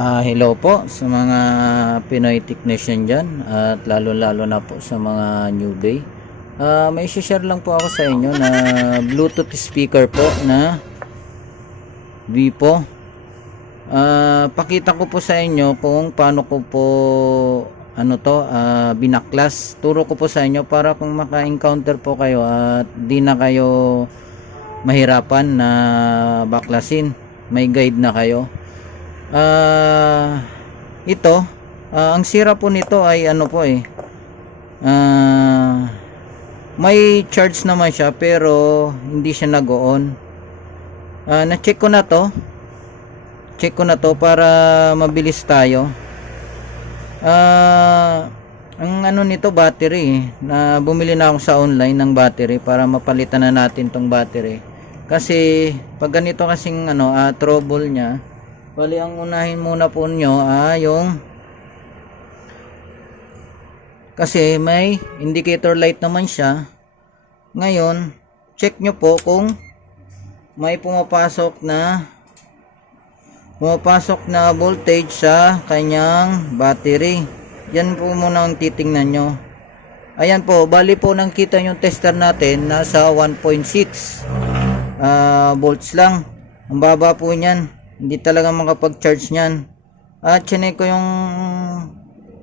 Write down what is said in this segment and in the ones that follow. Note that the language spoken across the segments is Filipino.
Ah, hello po sa mga Pinoy technician dyan at lalo-lalo na po sa mga newbie. Ah, may share lang po ako sa inyo na Bluetooth speaker po na Vipo. Ah, pakita ko po sa inyo kung paano ko po ano to, ah, binaklas. Turo ko po sa inyo para kung maka-encounter po kayo at di na kayo mahirapan na baklasin. May guide na kayo. Ah, ito, ah, ang sira po nito ay ano po eh. Ah, may charge naman siya pero hindi siya nag-on. Ah, na-check ko na to. Check ko na to para mabilis tayo. Ah, ang ano nito battery na bumili na ako sa online ng battery para mapalitan na natin tong battery. Kasi pag ganito kasing ano, ah, trouble niya, Bali, ang unahin muna po nyo ay yung kasi may indicator light naman siya. Ngayon, check nyo po kung may pumapasok na pumapasok na voltage sa kanyang battery. Yan po muna ang titingnan nyo. Ayan po, bali po nang kita yung tester natin nasa 1.6 ah, volts lang. Ang baba po niyan. Hindi talaga makapag-charge niyan. At chinek ko yung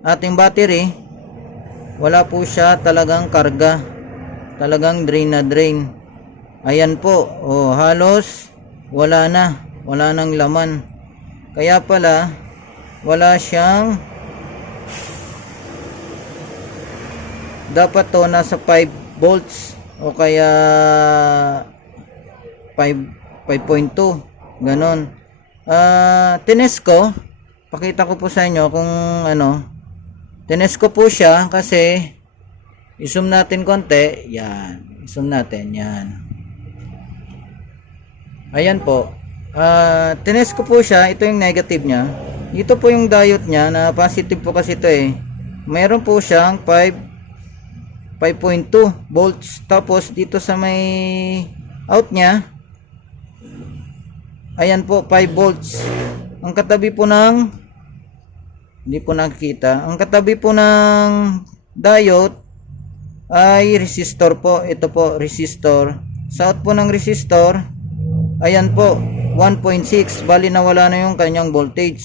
ating battery. Wala po siya talagang karga. Talagang drain na drain. Ayan po. Oh, halos wala na. Wala nang laman. Kaya pala wala siyang dapat to nasa 5 volts o kaya 5 5.2 ganon Ah, tines ko. Pakita ko po sa inyo kung ano. Tines po siya kasi i-zoom natin konti. Yan. I-zoom natin. Yan. Ayan po. Ah, tines po siya. Ito yung negative niya. Ito po yung diode niya na positive po kasi ito eh. Meron po siyang 5 5.2 volts. Tapos dito sa may out niya Ayan po, 5 volts. Ang katabi po ng hindi po nakikita. Ang katabi po ng diode ay resistor po. Ito po, resistor. Sa out po ng resistor, ayan po, 1.6. Bali nawala na yung kanyang voltage.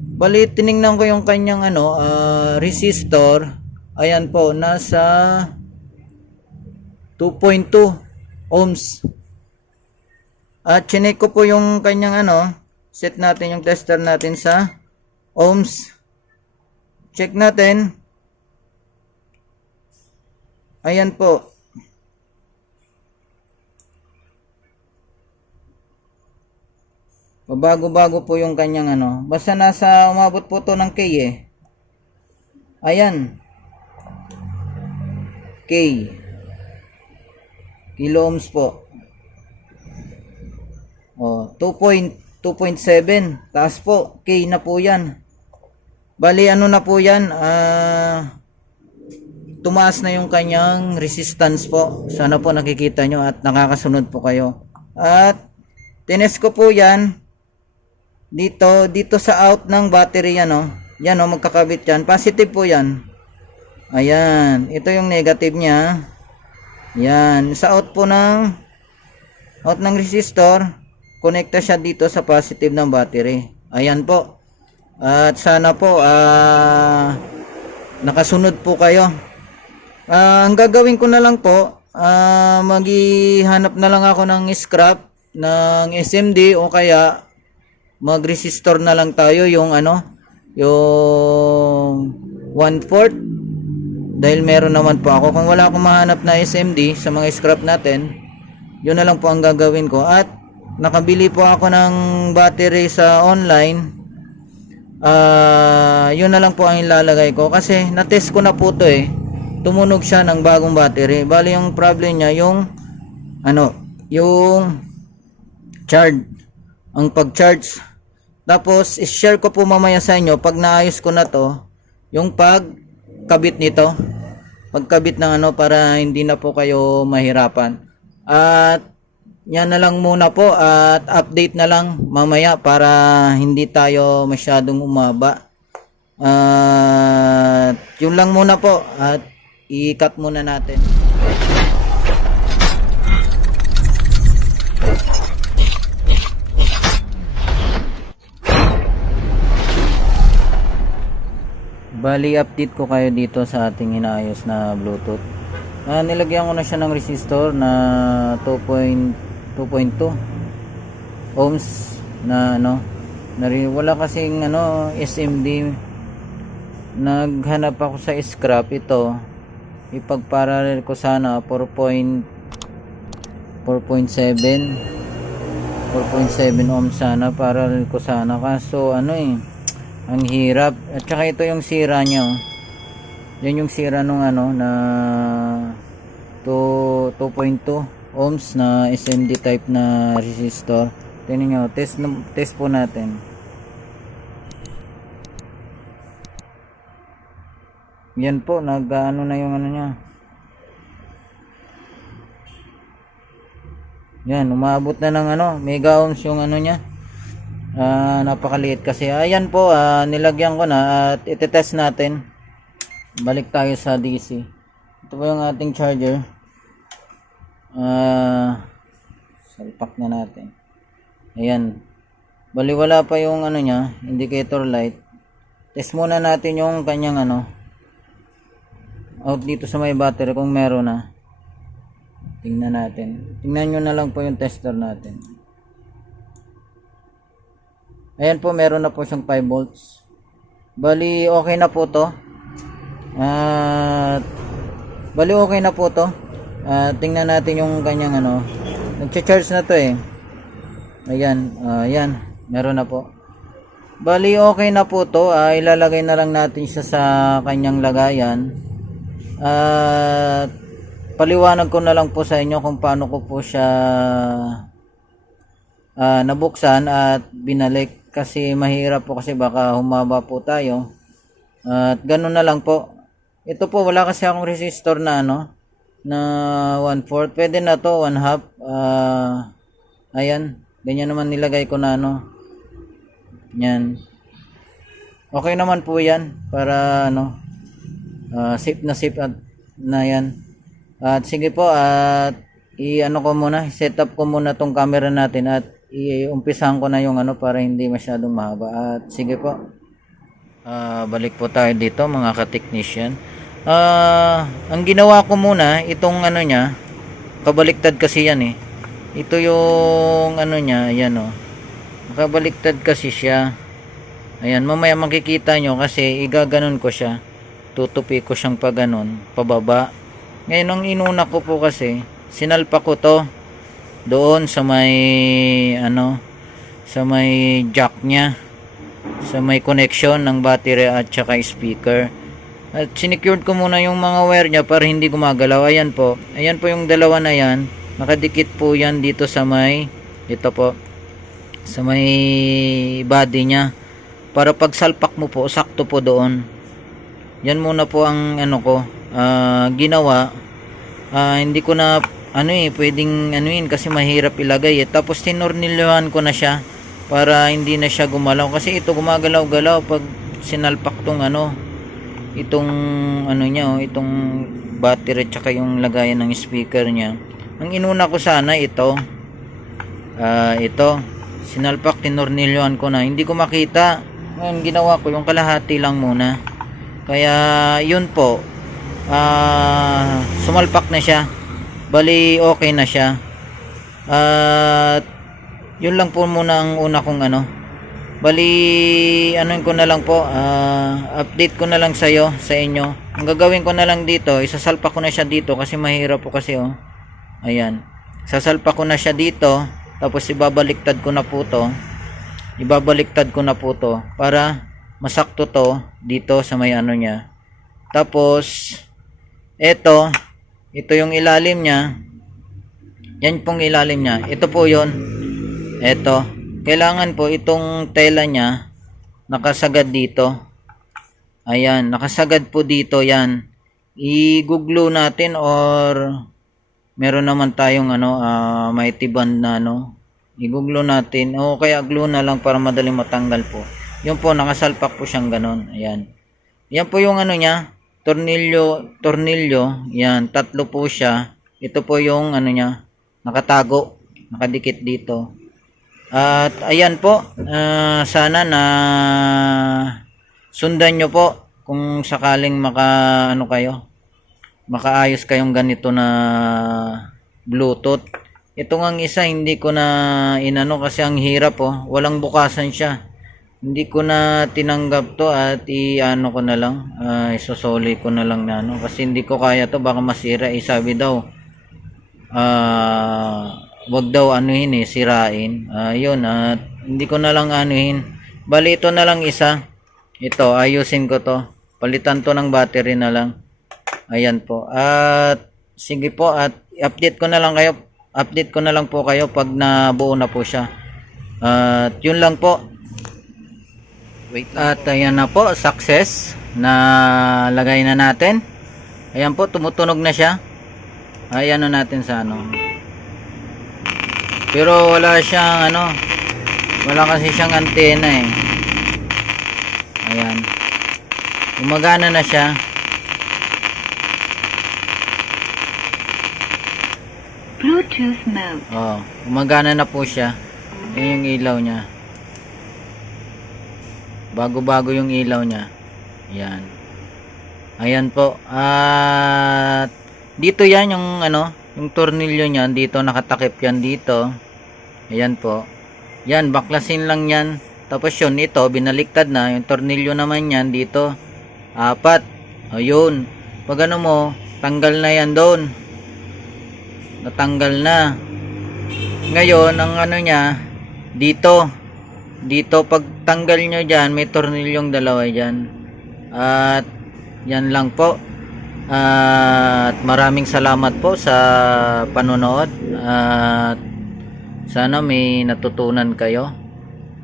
Bali tiningnan ko yung kanyang ano, ah, resistor. Ayan po, nasa 2.2 ohms. At chinek ko po yung kanyang ano, set natin yung tester natin sa ohms. Check natin. Ayan po. Bago-bago po yung kanyang ano. Basta nasa umabot po to ng K eh. Ayan. K. Kilo ohms po. Oh, 2.2.7. Taas po. K na po yan. Bali, ano na po yan? Ah, tumaas na yung kanyang resistance po. Sana po nakikita nyo at nakakasunod po kayo. At, tines ko po yan. Dito, dito sa out ng battery yan, oh. Yan, oh, magkakabit yan. Positive po yan. Ayan. Ito yung negative niya. Yan. Sa out po ng out ng resistor, konekta siya dito sa positive ng battery. Ayan po. At sana po ah nakasunod po kayo. Ah, ang gagawin ko na lang po, ah maghihanap na lang ako ng scrap ng SMD o kaya mag-resistor na lang tayo yung ano, yung 1/4 dahil meron naman po ako. Kung wala akong mahanap na SMD sa mga scrap natin, yun na lang po ang gagawin ko. At nakabili po ako ng battery sa online. Ah, yun na lang po ang ilalagay ko kasi na-test ko na po to eh. Tumunog siya ng bagong battery. Bali yung problem niya yung ano, yung charge. Ang pag-charge. Tapos i-share ko po mamaya sa inyo pag naayos ko na to, yung pagkabit nito. Pagkabit ng ano para hindi na po kayo mahirapan. At yan na lang muna po at update na lang mamaya para hindi tayo masyadong umaba. At yun lang muna po at i-cut muna natin. Bali, update ko kayo dito sa ating inaayos na Bluetooth. Ah, nilagyan ko na siya ng resistor na 2.2 ohms na ano. Nari, wala kasing ano SMD. Naghanap ako sa scrap ito. Ipagparallel ko sana 4. 4.7 4.7 ohms sana parallel ko sana kaso ano eh ang hirap at saka ito yung sira niya oh. yan yung sira nung ano na 2 2.2 ohms na SMD type na resistor tingnan nyo test, test po natin yan po nag ano na yung ano niya yan umabot na ng ano mega ohms yung ano niya Ah, napakaliit kasi. Ayan po, ah, nilagyan ko na at itetest natin. Balik tayo sa DC. Ito po yung ating charger. Ah, salpak na natin. Ayan. Bali wala pa yung ano niya, indicator light. Test muna natin yung kanyang ano out dito sa may battery kung meron na. Tingnan natin. Tingnan nyo na lang po yung tester natin. Ayan po, meron na po siyang 5 volts. Bali, okay na po to. At, bali, okay na po to. At, tingnan natin yung kanyang ano. Nag-charge na to eh. Ayan, ah, ayan. Meron na po. Bali, okay na po to. Ah, ilalagay na lang natin siya sa kanyang lagayan. At, paliwanag ko na lang po sa inyo kung paano ko po siya ah, nabuksan at binalik kasi mahirap po kasi baka humaba po tayo at ganun na lang po ito po wala kasi akong resistor na ano na 1 4 pwede na to 1 half ah, ayan ganyan naman nilagay ko na ano yan okay naman po yan para ano ah, safe na safe at na yan at sige po at i-ano ko muna, set up ko muna tong camera natin at i-umpisahan ko na yung ano para hindi masyadong mahaba. At sige po. Ah, balik po tayo dito mga ka-technician. Ah, ang ginawa ko muna itong ano niya, kabaliktad kasi yan eh. Ito yung ano niya, ayan oh. Nakabaliktad kasi siya. Ayan, mamaya makikita nyo kasi igaganon ko siya. Tutupi ko siyang pa ganon, pababa. Ngayon, ang inuna ko po kasi, sinalpa ko to doon sa may, ano, sa may jack niya. Sa may connection ng battery at saka speaker. At sinecured ko muna yung mga wire niya para hindi gumagalaw. Ayan po. Ayan po yung dalawa na yan. Nakadikit po yan dito sa may, ito po, sa may body niya. Para pag salpak mo po, sakto po doon. Yan muna po ang ano ko, ah, ginawa. Ah, hindi ko na ano eh, pwedeng ano yun kasi mahirap ilagay eh. Tapos tinornilyohan ko na siya para hindi na siya gumalaw kasi ito gumagalaw-galaw pag sinalpak tong ano itong ano niya oh, itong battery tsaka yung lagayan ng speaker niya. Ang inuna ko sana ito. Ah ito. Sinalpak tinornilyohan ko na. Hindi ko makita. Ngayon ginawa ko yung kalahati lang muna. Kaya yun po. Ah sumalpak na siya. Bali okay na siya. At yun lang po muna ang una kong ano bali ano ko na lang po ah, update ko na lang sa sa inyo. Ang gagawin ko na lang dito isasalpak ko na siya dito kasi mahirap po kasi oh. Ayan. Sasalpak ko na siya dito tapos ibabaliktad ko na po to. Ibabaliktad ko na po to para masakto to dito sa may ano niya. Tapos eto ito yung ilalim niya. Yan pong ilalim niya. Ito po yon eto kailangan po itong tela niya nakasagad dito ayan nakasagad po dito yan i-glue natin or meron naman tayong ano, ah, may tiban na ano, iguglo natin. O kaya glue na lang para madaling matanggal po. Yun po, nakasalpak po siyang ganon. Ayan. Yan po yung ano niya, tornilyo, tornilyo. Yan, tatlo po siya. Ito po yung ano niya, nakatago, nakadikit dito. At ayan po, ah, sana na sundan nyo po kung sakaling maka ano kayo, makaayos kayong ganito na Bluetooth. Ito nga isa hindi ko na inano kasi ang hirap oh, walang bukasan siya. Hindi ko na tinanggap to at i-ano ko na lang, ah, isosoli ko na lang na ano kasi hindi ko kaya to baka masira. Eh, sabi daw, ah wag daw anuhin eh, sirain. Ah, yun, at hindi ko na lang anuhin. Bali, ito na lang isa. Ito, ayusin ko to. Palitan to ng battery na lang. Ayan po. At, sige po, at update ko na lang kayo. Update ko na lang po kayo pag nabuo na po siya. At, yun lang po. Wait. At, ayan na po, success. Na lagay na natin. Ayan po, tumutunog na siya. Ayan na natin sa ano. Pero wala siyang ano, wala kasi siyang antena eh. Ayan. Gumagana na siya. Bluetooth mode. Oh, gumagana na po siya. Yan yung ilaw niya. Bago-bago yung ilaw niya. Ayan. Ayan po. At dito yan yung ano, yung tornilyo niyan dito nakatakip yan dito. Ayan po. Yan, baklasin lang yan. Tapos yun, ito, binaliktad na. Yung tornilyo naman yan dito. Apat. Ayun. Pag ano mo, tanggal na yan doon. Natanggal na. Ngayon, ang ano niya, dito. Dito, pag tanggal nyo dyan, may tornilyong dalawa dyan. At, yan lang po. At maraming salamat po sa panonood. At sana may natutunan kayo.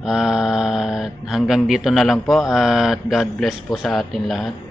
At hanggang dito na lang po. At God bless po sa atin lahat.